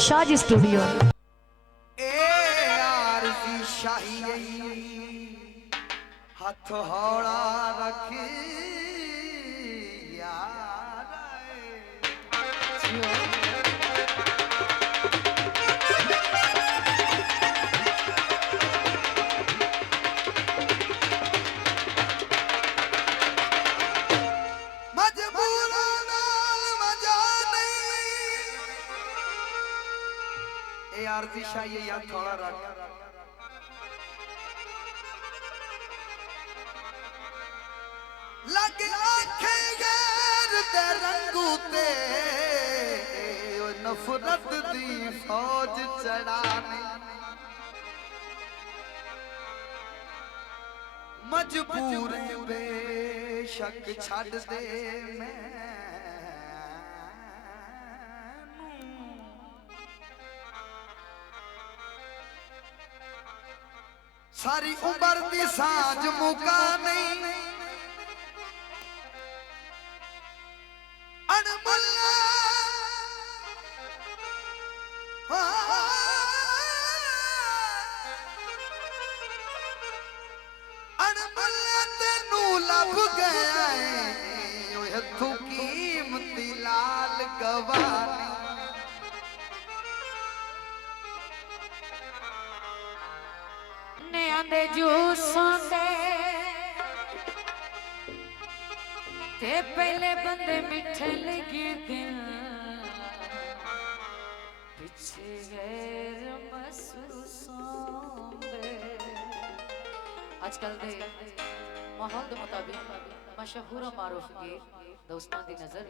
Shaz studio. हाथ हौला रखी आरती शाही यार थोड़ा रख लगे आखे गैर ते रंगू ते नफरत दी फौज चढ़ाने मजबूर बेशक छड़ दे मैं सारी उम्र दी सांझ मुका नहीं अनमुल्ला अनमुल्ला तेनू लब गया है तू कीमती लाल गवानी आंदे जूसों ते पहले बंदे मिठे लगे दिल पिछे गैर महसूसों दे। आजकल दे माहौल के मुताबिक मशहूर मारूफ गीत दोस्तां दी नजर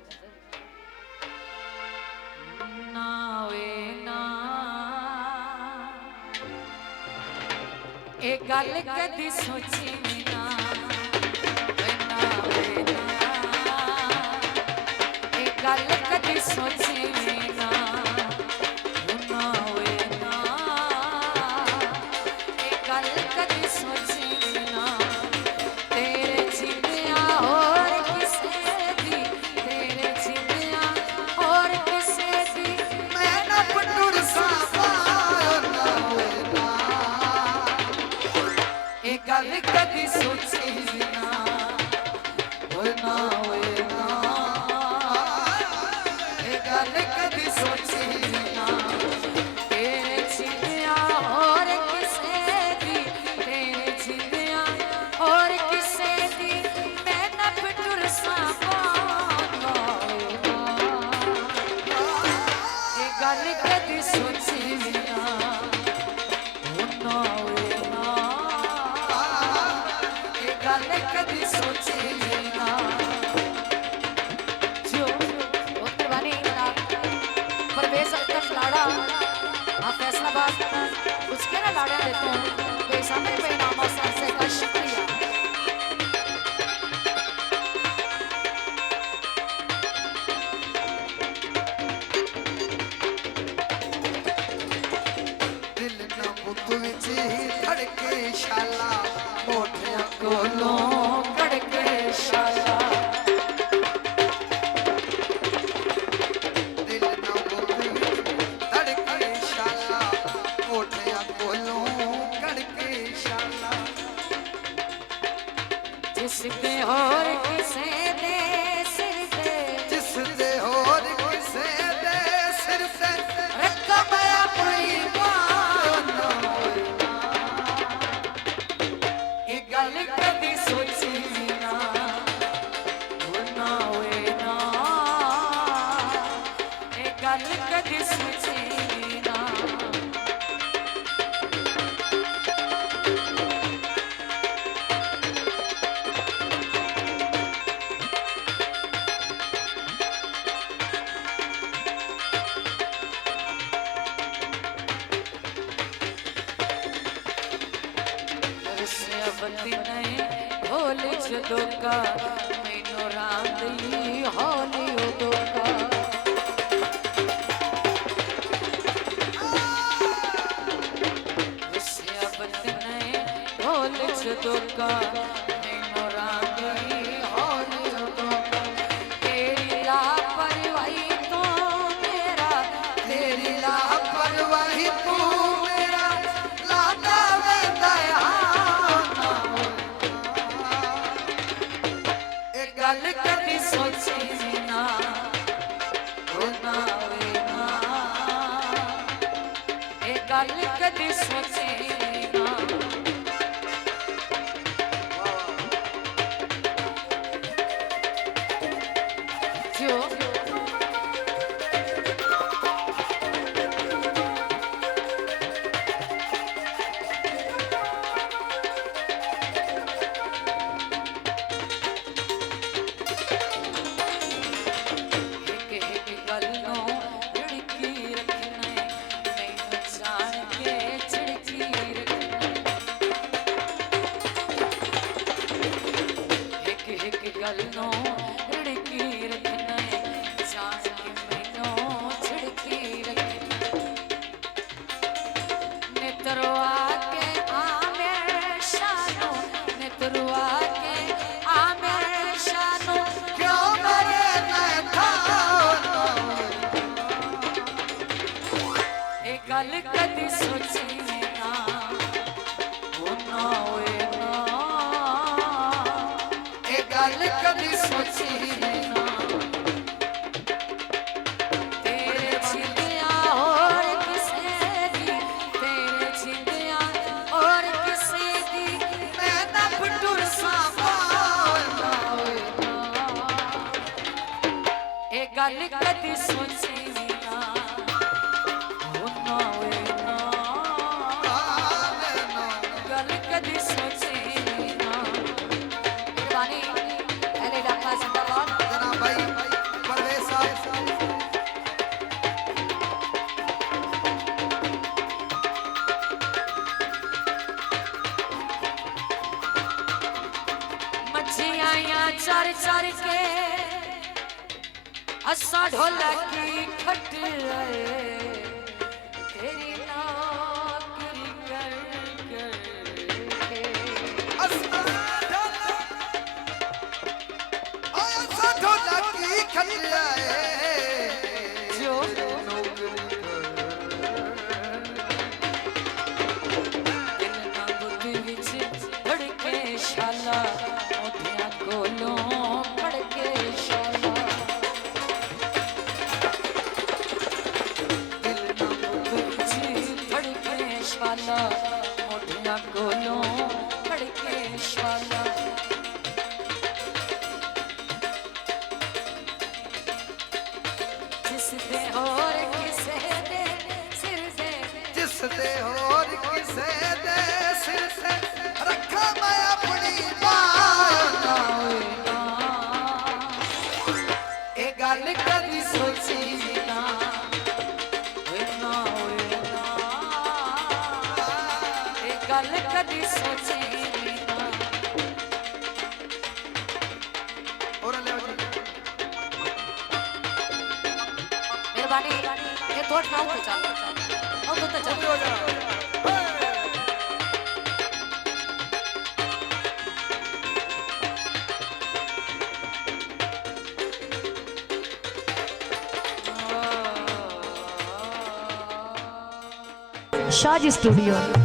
ना वे ना एक गल कदी सोची ना एक गल कदी सोची ना एक गल कदी सोची ना तेरे जिंदया और किसे दी तेरे जिंदया और किसे दी मैं न पटुर साफा गल कदी सोची ना होए ना गल कदी सोची ना तेरे जिंदया और किसे दी तेरे जिंदया और किसे दी मैं न पिटुर सापाना गल कदी सोची ना होना कदी सोची ना जो उत्तरवानी परवेज अख्तर लाड़ा हाँ फैसलाबाद उसके ना लाड़ा देता हूँ बेसामने पे नामा से का शुक्रिया। दिल न बुत विच धड़के शाला मोठिया कोलों कड़के शाला दिल न बुत विच धड़के शाला मोठिया कोलों कड़के शाला जिस पे और किसे दे सिर दे जिस दे और किसे दे सिर से रकम अपनी गल कदी सोची ना होना वे ना गल कदी सोची ना बत्ती नहीं होली जदों का मैनू रांदी होली उदों का बत्ती नहीं होली जदों का मैनू रांदी होली उदों का तेरी लापरवाही तो मेरा तेरी लापरवाही गल कदी सोची ना जो गल कदी सोची ना वो ना होए ना ए गल कदी सोची ना तेरे छिंदिया और किसे दी तेरे छिंदिया और किसे दी मैं ना फटुर सामा ना होए ना ए गल कदी सोची चर चर के असा ढोलकी खट आए तेरी नौकरी कर कर असा ढोलकी खट आए जो दिल ना बुद्ध विच धड़के शाला गोलों खड़के शाला दिल ना बुझ खड़के शाला मोटिया गोलों खड़के शाला जिस दे और किसे दे सिर से जिस दे और किसे दे सिर से रखा मैं अपनी गल कदी सोची ना ना ना ए गल कदी सोची ना और ले मेहरबानी ये थोड़ा ना ऊपर चल और तो चल शाजी स्टूडियो।